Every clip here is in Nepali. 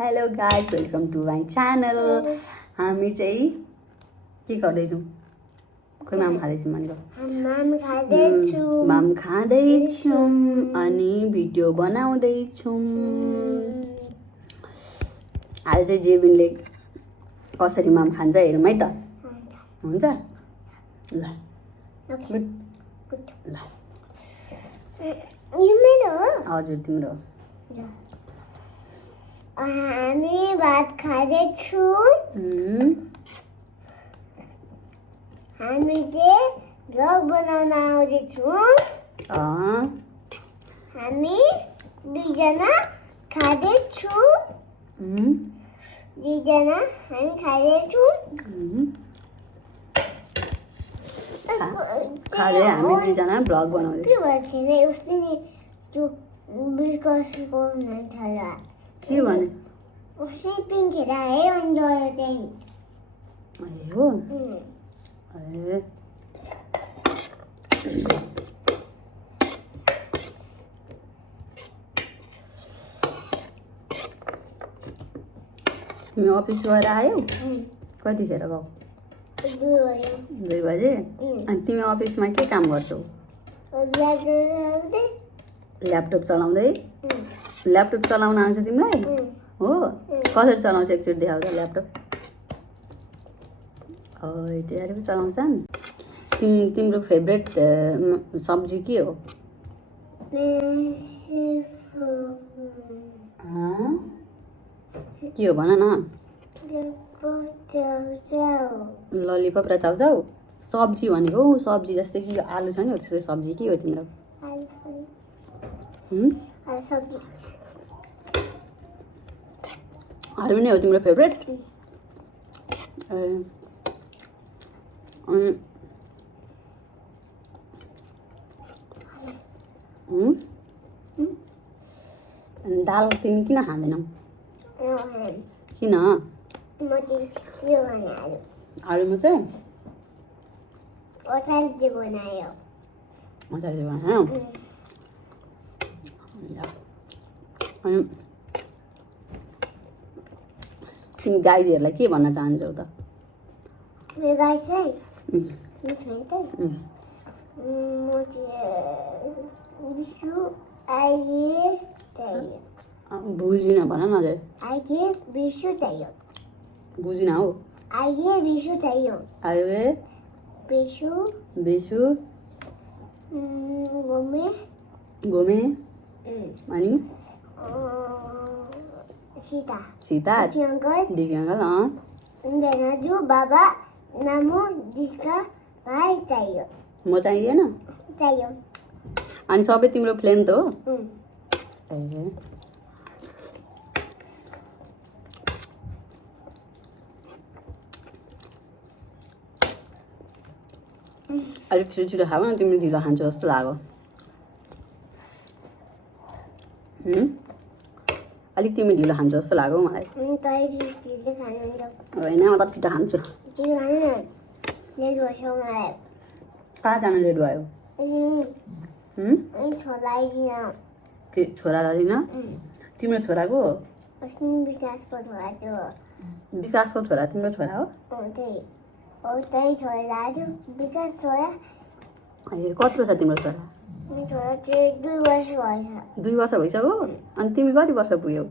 Hello guys, welcome to my channel. हामी चाहिँ के गर्दैछौँ? खोइ माम खाँदैछौँ भनेको माम खाँदैछौँ अनि भिडियो बनाउँदैछौँ। आज चाहिँ जेबिनले कसरी माम खान्छ हेरौँ है त। हुन्छ ल ल हजुर तिम्रो हामी भात खाँदैछौँ। हामी चाहिँ भ्लग बनाउन आउँदैछौँ। हामी दुईजना खाँदैछौँ। दुईजना हामी खाँदैछौँ। खाँदै हामी दुईजना भ्लग बनाउँदै। के भयो उसले नि त्यो बिर्कसको थाला के भने? उसले पिङ्खेर है अन्जयो त्यही। ए हो ए तिमी अफिस गएर आयौ? कतिखेर गयौ? 2 बजे। अनि तिमी अफिसमा के काम गर्छौ? ल्यापटप चलाउँदै। ल्यापटप चलाउन आउँछ तिमीलाई? हो, कसरी चलाउँछ एकचोटि देखाउ त ल्यापटप। त्यसरी पो चलाउँछन्। तिम्रो फेभरेट सब्जी के हो? के हो भन न? ललिपप र चाउचाउ। सब्जी भनेको सब्जी जस्तै कि आलु छ नि हो त्यस्तै सब्जी के हो तिम्रो? आलु नै हो तिम्रो फेभरेट? दाल तिमी किन खाँदैनौ? किन? आलु मात्रै? अचार बनायो। अनि तिमी गाईहरूलाई के भन्न चाहन्छौ त? बुझिन भन न अझै। बुझिन हौ। गोमे अनि सीता डिकी अङ्कल बेनाजु बाबा नामु जिसका भाइ चाहियो। म चाहिएन? चाहियो। अनि सबै तिम्रो प्लेन त हो? ए अलिक छिटो खाऊ न, तिमी ढिलो खान्छौ जस्तो लाग्यो। अलिक तिमी ढिलो खान्छौ जस्तो लाग्यो मलाई। होइन म त छिटो खान्छु। कहाँ जानु लेट भयो? के छोरा दादिन? तिम्रो छोराको? विकासको छोरा तिम्रो छोरा हो? ए कत्रो छ तिम्रो छोरा? 2 वर्ष भइसक्यो? अनि तिमी कति वर्ष पुग्यौ?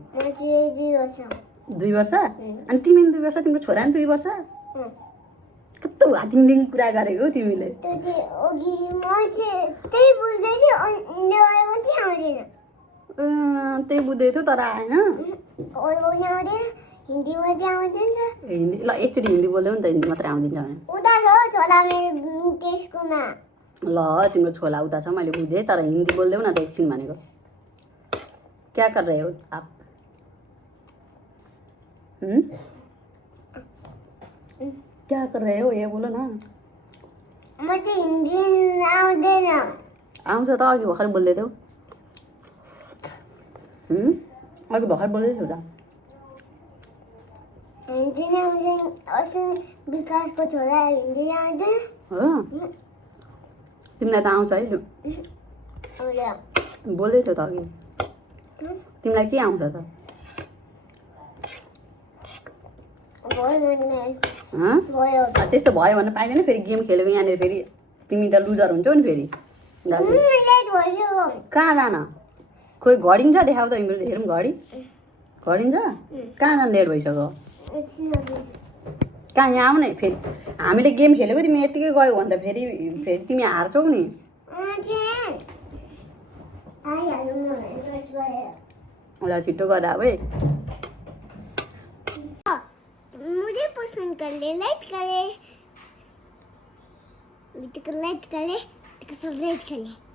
2 वर्ष? अनि तिमी 2 वर्ष, तिम्रो छोरा नि 2 वर्ष? कस्तो हाटिङ कुरा गरेको तिमीले? त्यही बुझ्दै थियो तर आएन। हिन्दी मात्रै आउँदैन। हिन्दी ल एकचोटि हिन्दी बोल्दै नि त, हिन्दी मात्रै आउँदिन्छ भने। ल तिम्रो छोला उता छ मैले बुझेँ, तर हिन्दी बोल्देऊ न त एकछिन भनेको। क्या कर रहे हो आप? क्या कर रहे हो ये बोलो न। मलाई हिन्दी आउँदैन। आउँछ त, अघि भर्खर बोल्दै थियौ। अघि भर्खर बोल्दै थियौ त। विकासको छोरा हिन्दी आउँदैन। हो तिमीलाई त आउँछ है? बोल्दै थियो त अघि। तिमीलाई के आउँछ त? हँ त्यस्तो भयो भने पाइँदैन फेरि गेम खेलेको यहाँनिर फेरि तिमी त लुजर हुन्छौ नि फेरि दाजु कहाँ जान खोइ घडिन्छ देखाउ त इम्रो हेरौँ घडी घडिन्छ कहाँ जान लेट भइसक्यो कहाँ यहाँ आउने फेरि हामीले गेम खेलेको तिमी यतिकै गयो भने त फेरि फेरि तिमी हार्छौ नि ल छिटो गर अब है मुझे पसंद कर ले लाइक करे वीडियो को लाइक करे तो सब्सक्राइब कर ले